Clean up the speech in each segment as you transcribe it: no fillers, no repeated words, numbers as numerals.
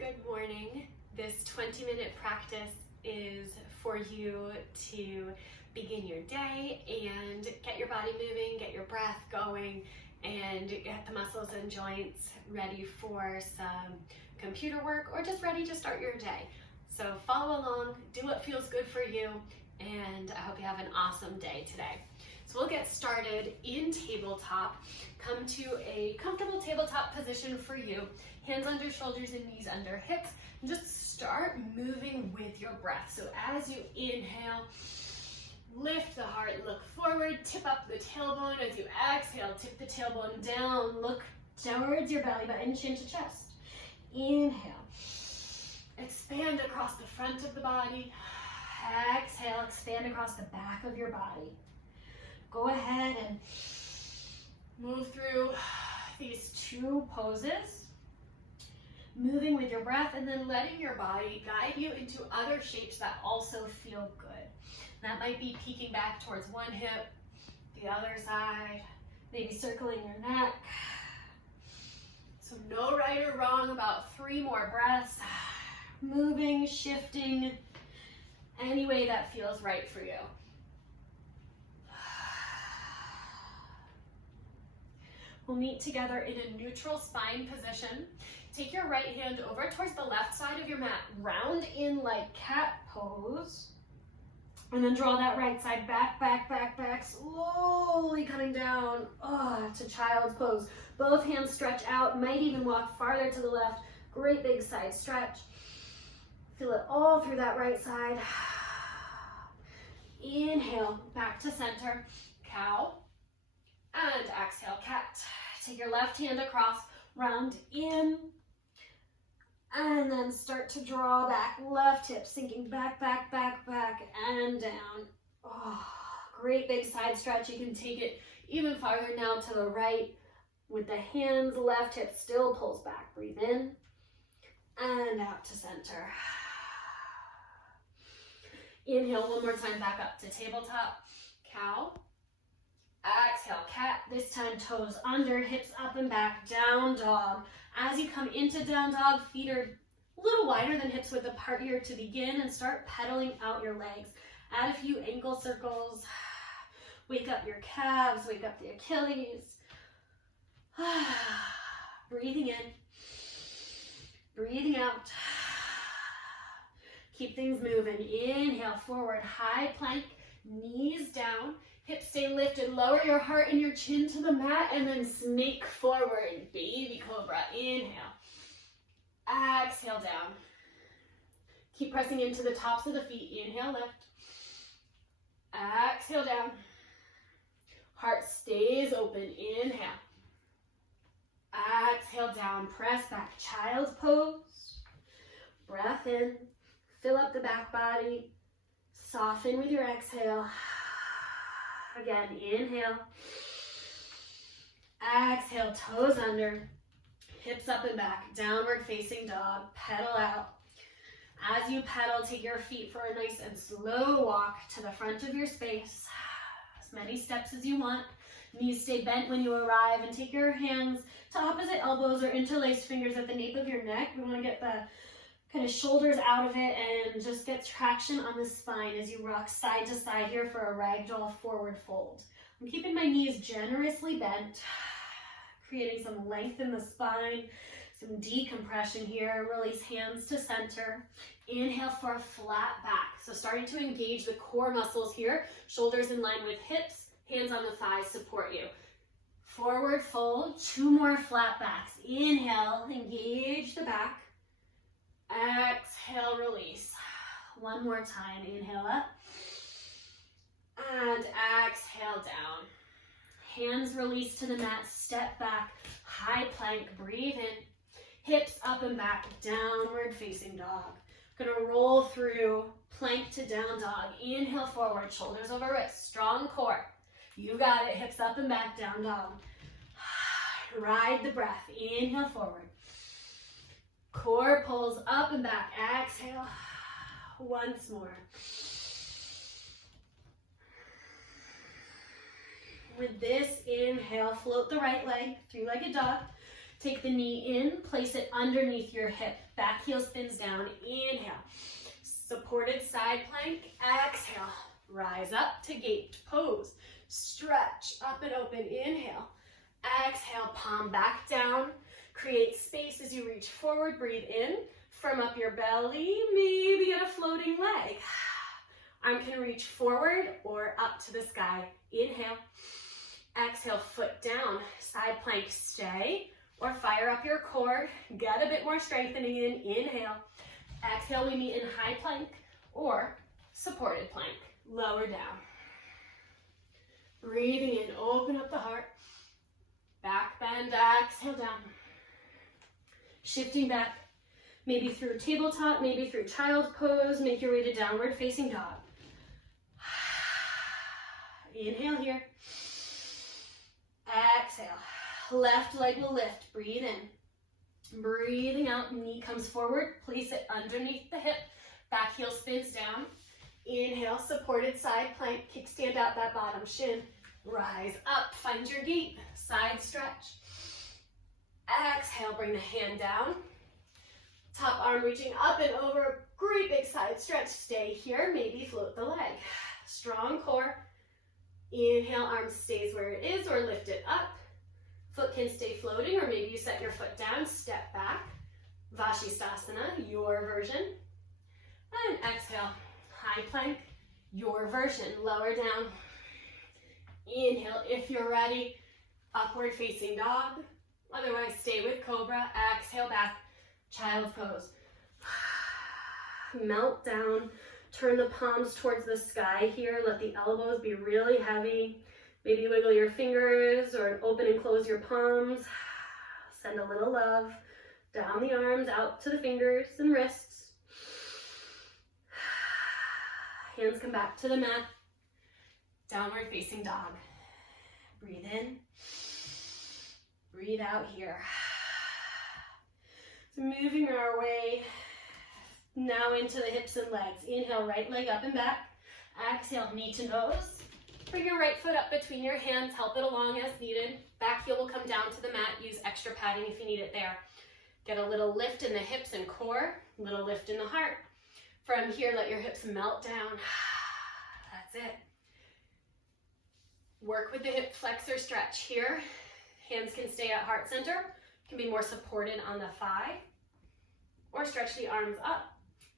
Good morning. This 20-minute practice is for you to begin your day and get your body moving, get your breath going, and get the muscles and joints ready for some computer work or just ready to start your day. So follow along, do what feels good for you, and I hope you have an awesome day today. So we'll get started in tabletop. Come to a comfortable tabletop position for you. Hands under shoulders and knees under hips. And just start moving with your breath. So as you inhale, lift the heart, look forward, tip up the tailbone. As you exhale, tip the tailbone down, look towards your belly button, chin to chest. Inhale. Expand across the front of the body. Exhale, expand across the back of your body. Go ahead and move through these two poses, moving with your breath and then letting your body guide you into other shapes that also feel good. That might be peeking back towards one hip, the other side, maybe circling your neck. So no right or wrong, about 3 more breaths. Moving, shifting, any way that feels right for you. We'll meet together in a neutral spine position. Take your right hand over towards the left side of your mat. Round in like cat pose. And then draw that right side back, back, back, back. Slowly coming down to child's pose. Both hands stretch out. Might even walk farther to the left. Great big side stretch. Feel it all through that right side. Inhale, back to center. Cow. And exhale, cat. Take your left hand across, round in, and then start to draw back. Left hip sinking back, back, back, back, and down. Great big side stretch. You can take it even farther now to the right with the hands. Left hip still pulls back. Breathe in and out to center. Inhale one more time, back up to tabletop. Cow. Exhale, cat. This time toes under, hips up and back, down dog. As you come into down dog, feet are a little wider than hips width apart here to begin, and start pedaling out your legs. Add a few ankle circles. Wake up your calves, wake up the Achilles. Breathing in, breathing out. Keep things moving. Inhale, forward, high plank, knees down. Hips stay lifted, lower your heart and your chin to the mat, and then snake forward, baby cobra. Inhale, exhale down. Keep pressing into the tops of the feet. Inhale, lift. Exhale down. Heart stays open. Inhale. Exhale down, press back, child's pose. Breath in, fill up the back body. Soften with your exhale. Again, inhale, exhale, toes under, hips up and back, downward facing dog, pedal out. As you pedal, take your feet for a nice and slow walk to the front of your space, as many steps as you want. Knees stay bent when you arrive, and take your hands to opposite elbows or interlaced fingers at the nape of your neck. We want to get the kind of shoulders out of it and just get traction on the spine as you rock side to side here for a ragdoll forward fold. I'm keeping my knees generously bent, creating some length in the spine, some decompression here. Release hands to center. Inhale for a flat back. So starting to engage the core muscles here, shoulders in line with hips, hands on the thighs support you. Forward fold, 2 more flat backs. Inhale, engage the back. Exhale, release. 1 more time. Inhale up. And exhale down. Hands release to the mat. Step back. High plank. Breathe in. Hips up and back. Downward facing dog. Gonna roll through plank to down dog. Inhale forward. Shoulders over wrists. Strong core. You got it. Hips up and back. Down dog. Ride the breath. Inhale forward. Core pulls up and back. Exhale. Once more. With this inhale, float the right leg, 3-legged dog. Take the knee in, place it underneath your hip. Back heel spins down. Inhale. Supported side plank. Exhale. Rise up to gate pose. Stretch up and open. Inhale. Exhale. Palm back down. Create space as you reach forward. Breathe in. Firm up your belly. Maybe get a floating leg. Arm can reach forward or up to the sky. Inhale. Exhale, foot down. Side plank, stay. Or fire up your core. Get a bit more strengthening in. Inhale. Exhale, we meet in high plank or supported plank. Lower down. Breathing in, open up the heart. Back bend, exhale down. Shifting back, maybe through tabletop, maybe through child pose. Make your way to downward facing dog. Inhale here. Exhale. Left leg will lift. Breathe in. Breathing out. Knee comes forward. Place it underneath the hip. Back heel spins down. Inhale. Supported side plank. Kickstand out that bottom shin. Rise up. Find your gate. Side stretch. Exhale. Bring the hand down. Top arm reaching up and over. Great big side stretch. Stay here. Maybe float the leg. Strong core. Inhale, arm stays where it is or lift it up. Foot can stay floating or maybe you set your foot down, step back. Vashisthasana, your version. And exhale, high plank, your version. Lower down. Inhale, if you're ready, upward facing dog. Otherwise, stay with cobra. Exhale back, child pose. Melt down. Turn the palms towards the sky here. Let the elbows be really heavy. Maybe wiggle your fingers or open and close your palms. Send a little love down the arms, out to the fingers and wrists. Hands come back to the mat. Downward facing dog. Breathe in. Breathe out here. So moving our way now into the hips and legs. Inhale, right leg up and back. Exhale, knee to nose. Bring your right foot up between your hands. Help it along as needed. Back heel will come down to the mat. Use extra padding if you need it there. Get a little lift in the hips and core. A little lift in the heart. From here, let your hips melt down. That's it. Work with the hip flexor stretch here. Hands can stay at heart center. Can be more supported on the thigh. Or stretch the arms up.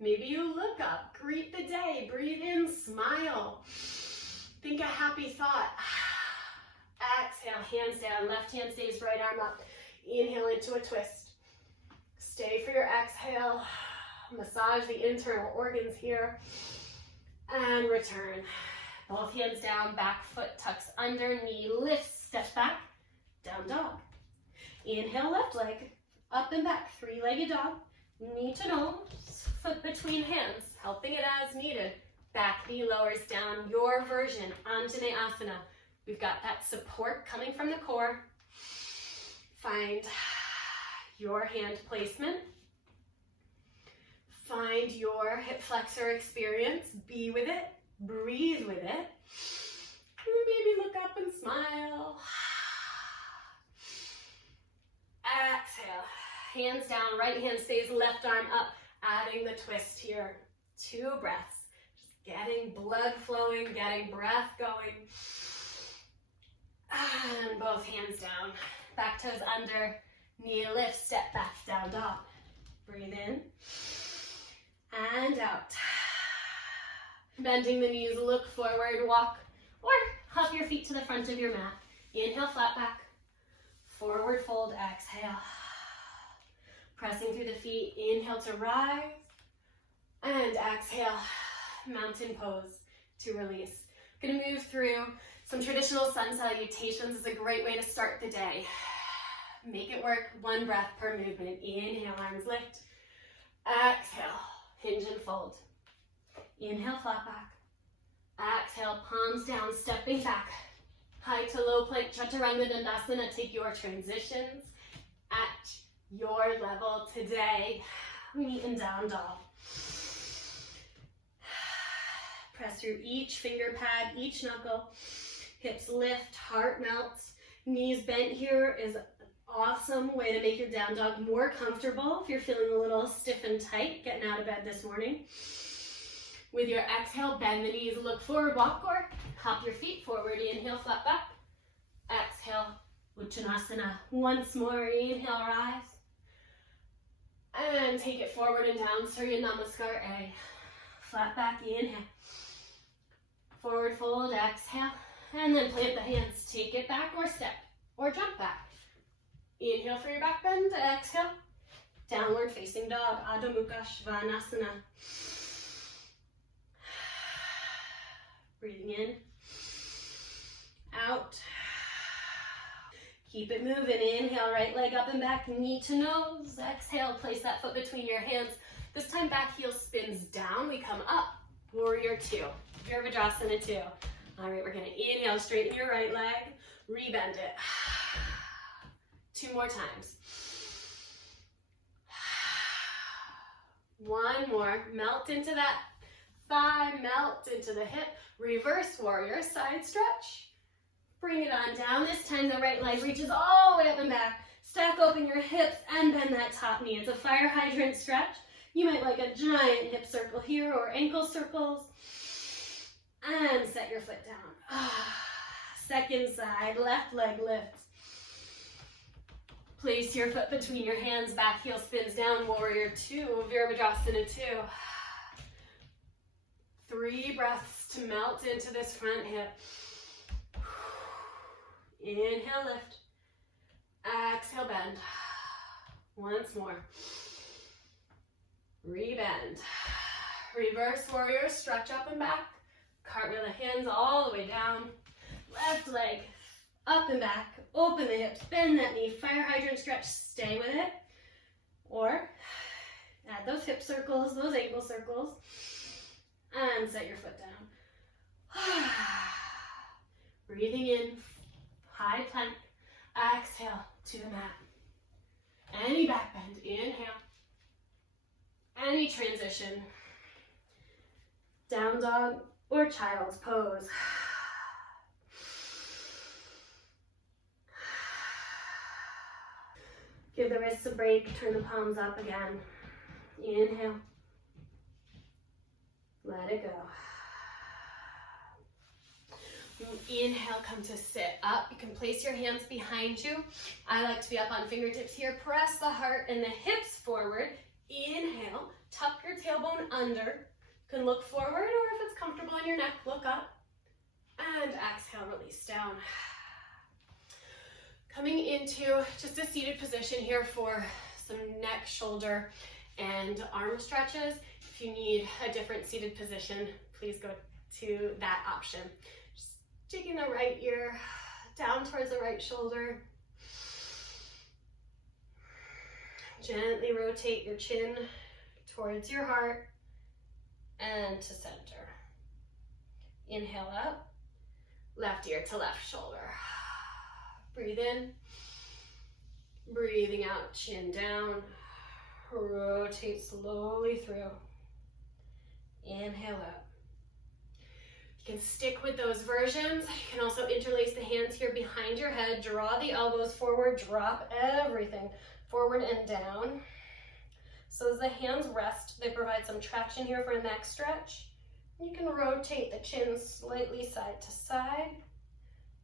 Maybe you look up, greet the day, breathe in, smile. Think a happy thought. Exhale, hands down, left hand stays, right arm up. Inhale into a twist. Stay for your exhale. Massage the internal organs here. And return. Both hands down, back foot tucks under, knee lifts, step back, down dog. Inhale, left leg, up and back, three-legged dog. Knee to nose, foot between hands, helping it as needed. Back knee lowers down, your version, Anjaneyasana. We've got that support coming from the core. Find your hand placement. Find your hip flexor experience. Be with it, breathe with it. And maybe look up and smile. Exhale. Hands down, right hand stays, left arm up, adding the twist here. 2 breaths. Just getting blood flowing, getting breath going. And both hands down. Back toes under, knee lift, step back, down dog. Breathe in and out. Bending the knees, look forward, walk, or hop your feet to the front of your mat. Inhale, flat back. Forward fold, exhale. Pressing through the feet, inhale to rise, and exhale, mountain pose to release. Gonna move through some traditional sun salutations. Is a great way to start the day. Make it work, 1 breath per movement. Inhale, arms lift. Exhale, hinge and fold. Inhale, flat back. Exhale, palms down, stepping back. High to low plank, chaturanga dandasana. Take your transitions at your level today. Meet in down dog. Press through each finger pad, each knuckle. Hips lift, heart melts. Knees bent here is awesome way to make your down dog more comfortable if you're feeling a little stiff and tight getting out of bed this morning. With your exhale, bend the knees, look forward, walk forward, hop your feet forward, inhale, flat back. Exhale, Uttanasana. Once more, inhale, rise. And take it forward and down, Surya Namaskar A. Flat back, inhale. Forward fold, exhale. And then plant the hands, take it back or step or jump back. Inhale for your back bend, exhale. Downward facing dog, Adho Mukha Svanasana. Breathing in, out. Keep it moving. Inhale, right leg up and back, knee to nose. Exhale, place that foot between your hands. This time back heel spins down. We come up, warrior two, Virabhadrasana 2. All right, we're gonna inhale, straighten your right leg, rebend it. 2 more times. One more, melt into that thigh, melt into the hip, reverse warrior, side stretch. Bring it on down. This time the right leg reaches all the way up and back. Stack open your hips and bend that top knee. It's a fire hydrant stretch. You might like a giant hip circle here or ankle circles. And set your foot down. Second side, left leg lifts. Place your foot between your hands, back heel spins down, warrior two, Virabhadrasana 2. 3 breaths to melt into this front hip. Inhale, lift. Exhale, bend. Once more. Rebend. Reverse warrior, stretch up and back. Cartwheel the hands all the way down. Left leg up and back. Open the hips, bend that knee. Fire hydrant stretch, stay with it. Or add those hip circles, those ankle circles. And set your foot down. Breathing in, high plank. Exhale to the mat. Any back bend, inhale. Any transition. Down dog or child's pose. Give the wrists a break, turn the palms up again. Inhale. Let it go. Inhale, come to sit up. You can place your hands behind you. I like to be up on fingertips here. Press the heart and the hips forward. Inhale, tuck your tailbone under. You can look forward, or if it's comfortable on your neck, look up. And exhale, release down. Coming into just a seated position here for some neck, shoulder, and arm stretches. If you need a different seated position, please go to that option. Just digging the right ear down towards the right shoulder. Gently rotate your chin towards your heart and to center. Inhale up, left ear to left shoulder. Breathe in, breathing out, chin down. Rotate slowly through. Inhale up. You can stick with those versions. You can also interlace the hands here behind your head. Draw the elbows forward. Drop everything forward and down. So as the hands rest, they provide some traction here for a neck stretch. You can rotate the chin slightly side to side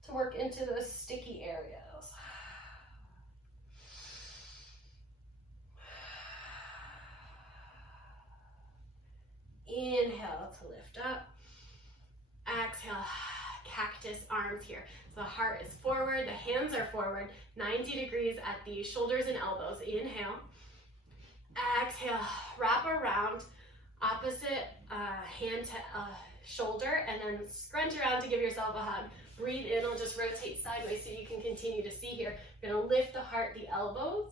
to work into those sticky areas. Inhale to lift up. Exhale, cactus arms here. So the heart is forward, the hands are forward, 90 degrees at the shoulders and elbows. Inhale. Exhale, wrap around, opposite hand to shoulder, and then scrunch around to give yourself a hug. Breathe in, I'll just rotate sideways so you can continue to see here. You're gonna lift the heart, the elbows,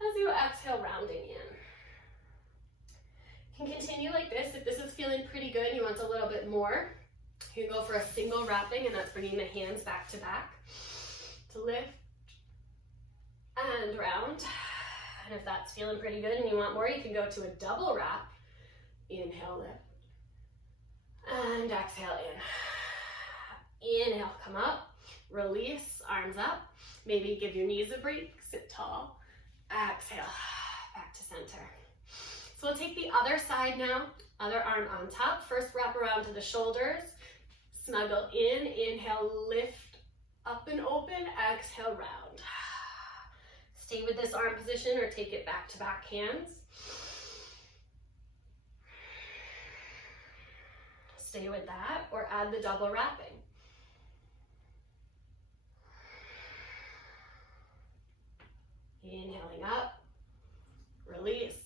as you exhale, rounding in. You can continue like this. If this is feeling pretty good, you want a little bit more, you can go for a single wrapping, and that's bringing the hands back to back to lift and round. And if that's feeling pretty good and you want more, you can go to a double wrap. Inhale, lift, and exhale in. Inhale, come up. Release, arms up. Maybe give your knees a break, sit tall. Exhale, back to center. So we'll take the other side now, other arm on top. First, wrap around to the shoulders. Snuggle in, inhale, lift up and open, exhale, round. Stay with this arm position or take it back to back hands. Stay with that or add the double wrapping. Inhaling up, release.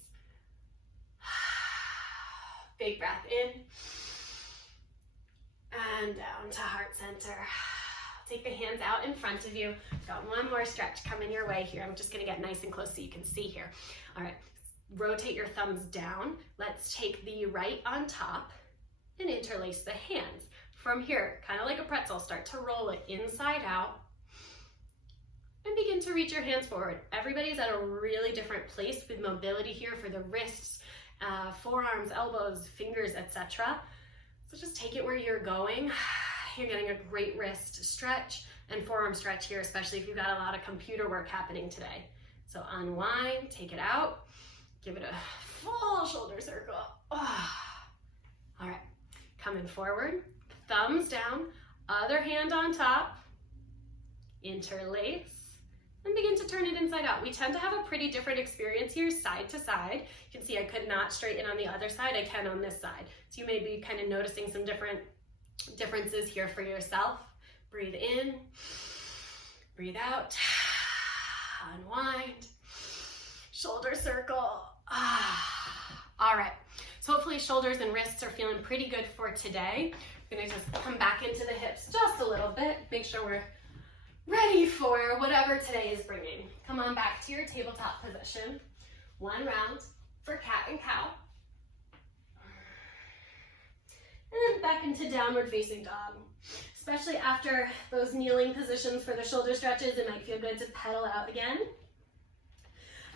Big breath in and down to heart center. Take the hands out in front of you. Got one more stretch coming your way here. I'm just gonna get nice and close so you can see here. All right, rotate your thumbs down. Let's take the right on top and interlace the hands. From here, kind of like a pretzel, start to roll it inside out and begin to reach your hands forward. Everybody's at a really different place with mobility here for the wrists, forearms, elbows, fingers, etc. So just take it where you're going. You're getting a great wrist stretch and forearm stretch here, especially if you've got a lot of computer work happening today. So unwind, take it out, give it a full shoulder circle. Oh. All right, coming forward, thumbs down, other hand on top, interlace, and begin to turn it inside out. We tend to have a pretty different experience here, side to side. You can see I could not straighten on the other side, I can on this side. So you may be kind of noticing some differences here for yourself. Breathe in, breathe out, unwind, shoulder circle. All right, so hopefully shoulders and wrists are feeling pretty good for today. We're gonna just come back into the hips just a little bit, make sure we're ready for whatever today is bringing. Come on back to your tabletop position. One round for cat and cow. And then back into downward facing dog. Especially after those kneeling positions for the shoulder stretches, it might feel good to pedal out again.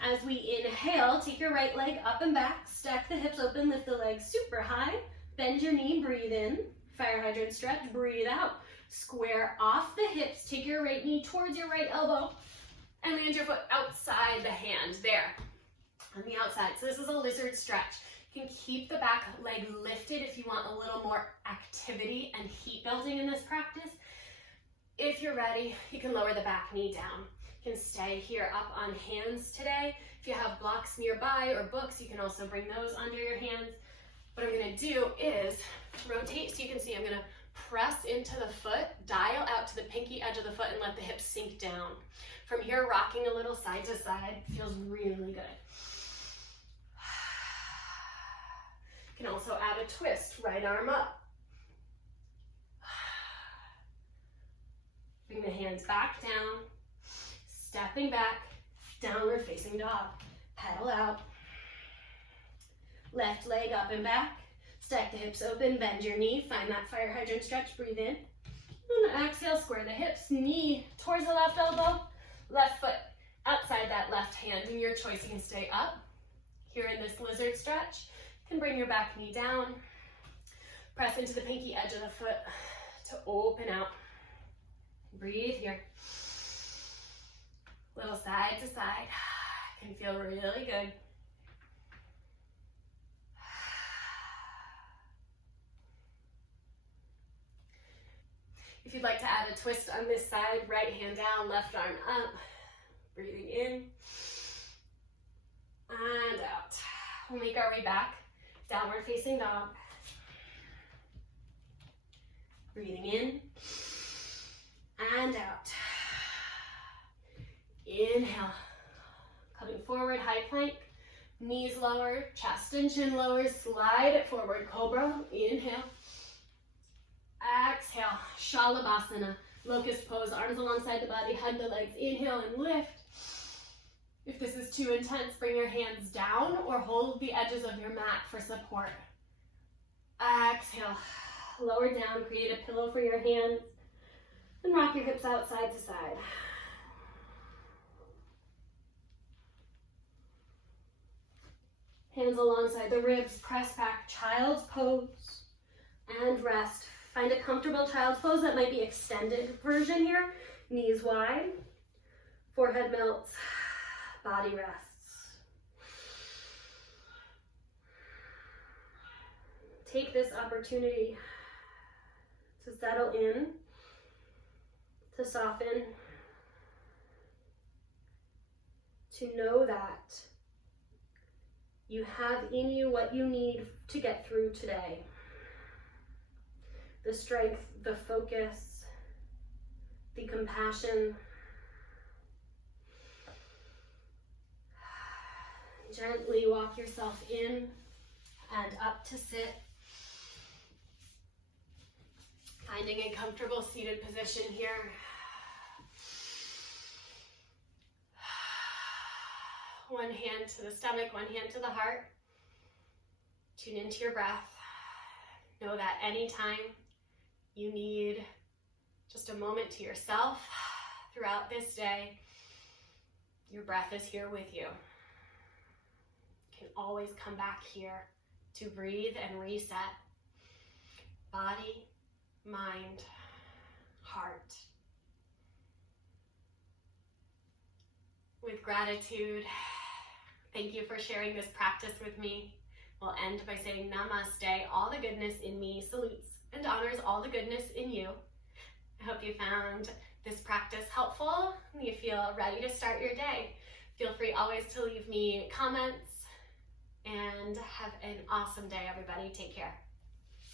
As we inhale, take your right leg up and back, stack the hips open, lift the legs super high, bend your knee, breathe in, fire hydrant stretch, breathe out. Square off the hips, take your right knee towards your right elbow, and land your foot outside the hand, there, on the outside. So this is a lizard stretch. You can keep the back leg lifted if you want a little more activity and heat building in this practice. If you're ready, you can lower the back knee down. You can stay here up on hands today. If you have blocks nearby or books, you can also bring those under your hands. What I'm gonna do is rotate so you can see I'm gonna press into the foot, dial out to the pinky edge of the foot and let the hips sink down. From here, rocking a little side to side feels really good. You can also add a twist, right arm up. Bring the hands back down, stepping back, downward facing dog. Pedal out. Left leg up and back. Stack the hips open, bend your knee, find that fire hydrant stretch, breathe in. And exhale, square the hips, knee towards the left elbow, left foot outside that left hand. And your choice, you can stay up. Here in this lizard stretch, you can bring your back knee down, press into the pinky edge of the foot to open out. Breathe here. Little side to side, can feel really good. If you'd like to add a twist on this side, right hand down, left arm up, breathing in and out. We'll make our way back, downward facing dog. Breathing in and out. Inhale, coming forward, high plank, knees lower, chest and chin lower, slide it forward, cobra, inhale. Exhale, Shalabhasana, locust pose, arms alongside the body, hug the legs, inhale and lift. If this is too intense, bring your hands down or hold the edges of your mat for support. Exhale, lower down, create a pillow for your hands, and rock your hips out side to side. Hands alongside the ribs, press back, child's pose, and rest. Find a comfortable child's pose that might be extended version here. Knees wide, forehead melts, body rests. Take this opportunity to settle in, to soften, to know that you have in you what you need to get through today. The strength, the focus, the compassion. Gently walk yourself in and up to sit. Finding a comfortable seated position here. One hand to the stomach, one hand to the heart. Tune into your breath. Know that anytime you need just a moment to yourself throughout this day, your breath is here with you. You can always come back here to breathe and reset. Body, mind, heart. With gratitude, thank you for sharing this practice with me. We'll end by saying namaste. All the goodness in me salutes and honors all the goodness in you. I hope you found this practice helpful and you feel ready to start your day. Feel free always to leave me comments, and have an awesome day, everybody. Take care.